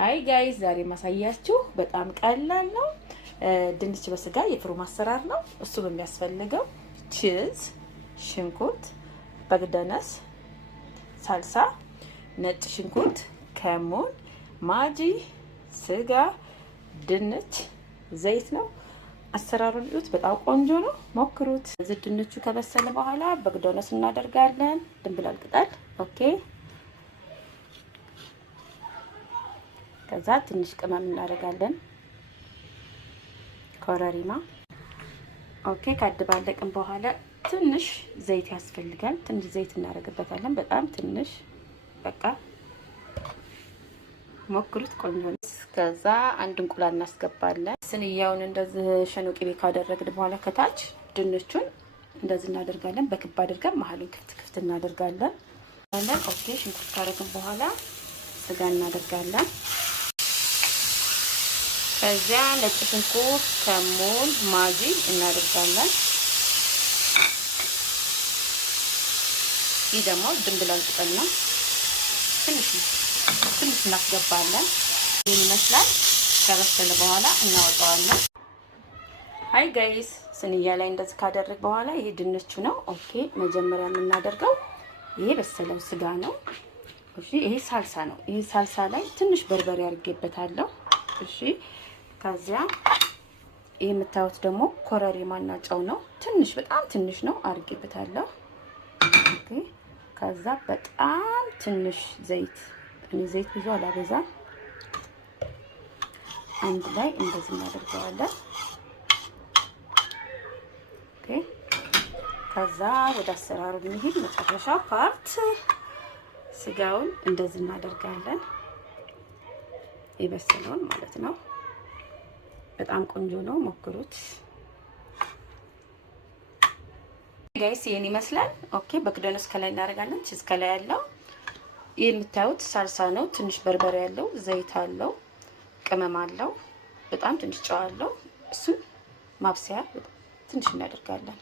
ሃይ ጋይስ ዛሬ ማሳያችሁ በጣም ቀላል ነው። ድንች በስጋ የፍሩም አሰራር ነው። እሱ በሚያስፈልገው ቺዝ፣ ሽንኩርት፣ በግደነስ፣ ሳልሳ፣ ነጭ ሽንኩርት፣ ከሙን፣ ማጂ፣ ስጋ፣ ድንች፣ ዘይት ነው። አሰራሩን እዩት። በጣም ቆንጆ ነው። ሞክሩት። እዚህ ድንቹ ከበሰለ በኋላ በግደነስ እናደርጋለን። ድንብላል ቅጠል ኦኬ። ከዛ ትንሽ ቅመም እናደርጋለን። ኮረሪማ ኦኬ። ካደባለቅን በኋላ ትንሽ ዘይት ያስፈልጋል። ትንሽ ዘይት እናደርግበታለን። በጣም ትንሽ በቃ ሞክሩት። ቆንጆ ነው። ከዛ አንድ እንቁላል እናስገባለን። ስንያውን እንደዚህ ሸኖ ቅቤ ካደረግን በኋላ ከታች ድንቹን እንደዚህ እናደርጋለን። በክብ አድርገን መሀሉን ክፍት እናደርጋለን። ኦኬ። ሽንኩርት ካደረግን በኋላ ስጋ እናደርጋለን። ከዚያ ነጭ ሽንኩርት፣ ከሙን፣ ማጂ እናደርጋለን። ይህ ደግሞ ድንብላል ቅጠል ነው። ትንሽ እናስገባለን። ይህን ይመስላል። ከበሰለ በኋላ እናወጣዋለን። ሃይ ጋይስ ስንያ ላይ እንደዚህ ካደረግ በኋላ ይሄ ድንቹ ነው። ኦኬ። መጀመሪያ የምናደርገው ይሄ በሰለው ስጋ ነው። እሺ። ይሄ ሳልሳ ነው። ይሄ ሳልሳ ላይ ትንሽ በርበሬ አድርጌበታለሁ። እሺ። ከዚያ ይሄ የምታዩት ደግሞ ኮረሪማና ጨው ነው። ትንሽ በጣም ትንሽ ነው አድርጌበታለሁ። ኦኬ። ከዛ በጣም ትንሽ ዘይት፣ እኔ ዘይት ብዙ አላበዛም። አንድ ላይ እንደዚህ እናደርገዋለን። ኦኬ። ከዛ ወደ አሰራሩ ብንሄድ መጨረሻ ፓርት ስጋውን እንደዚህ እናደርጋለን። የበሰለውን ማለት ነው። በጣም ቆንጆ ነው። ሞክሩት ጋይስ። ይሄን ይመስላል። ኦኬ። በግደነስ ከላይ እናደርጋለን። ቺዝ ከላይ ያለው ይሄ የምታዩት ሳልሳ ነው። ትንሽ በርበሬ ያለው፣ ዘይት አለው፣ ቅመም አለው፣ በጣም ትንሽ ጨው አለው። እሱን ማብሰያ ትንሽ እናደርጋለን።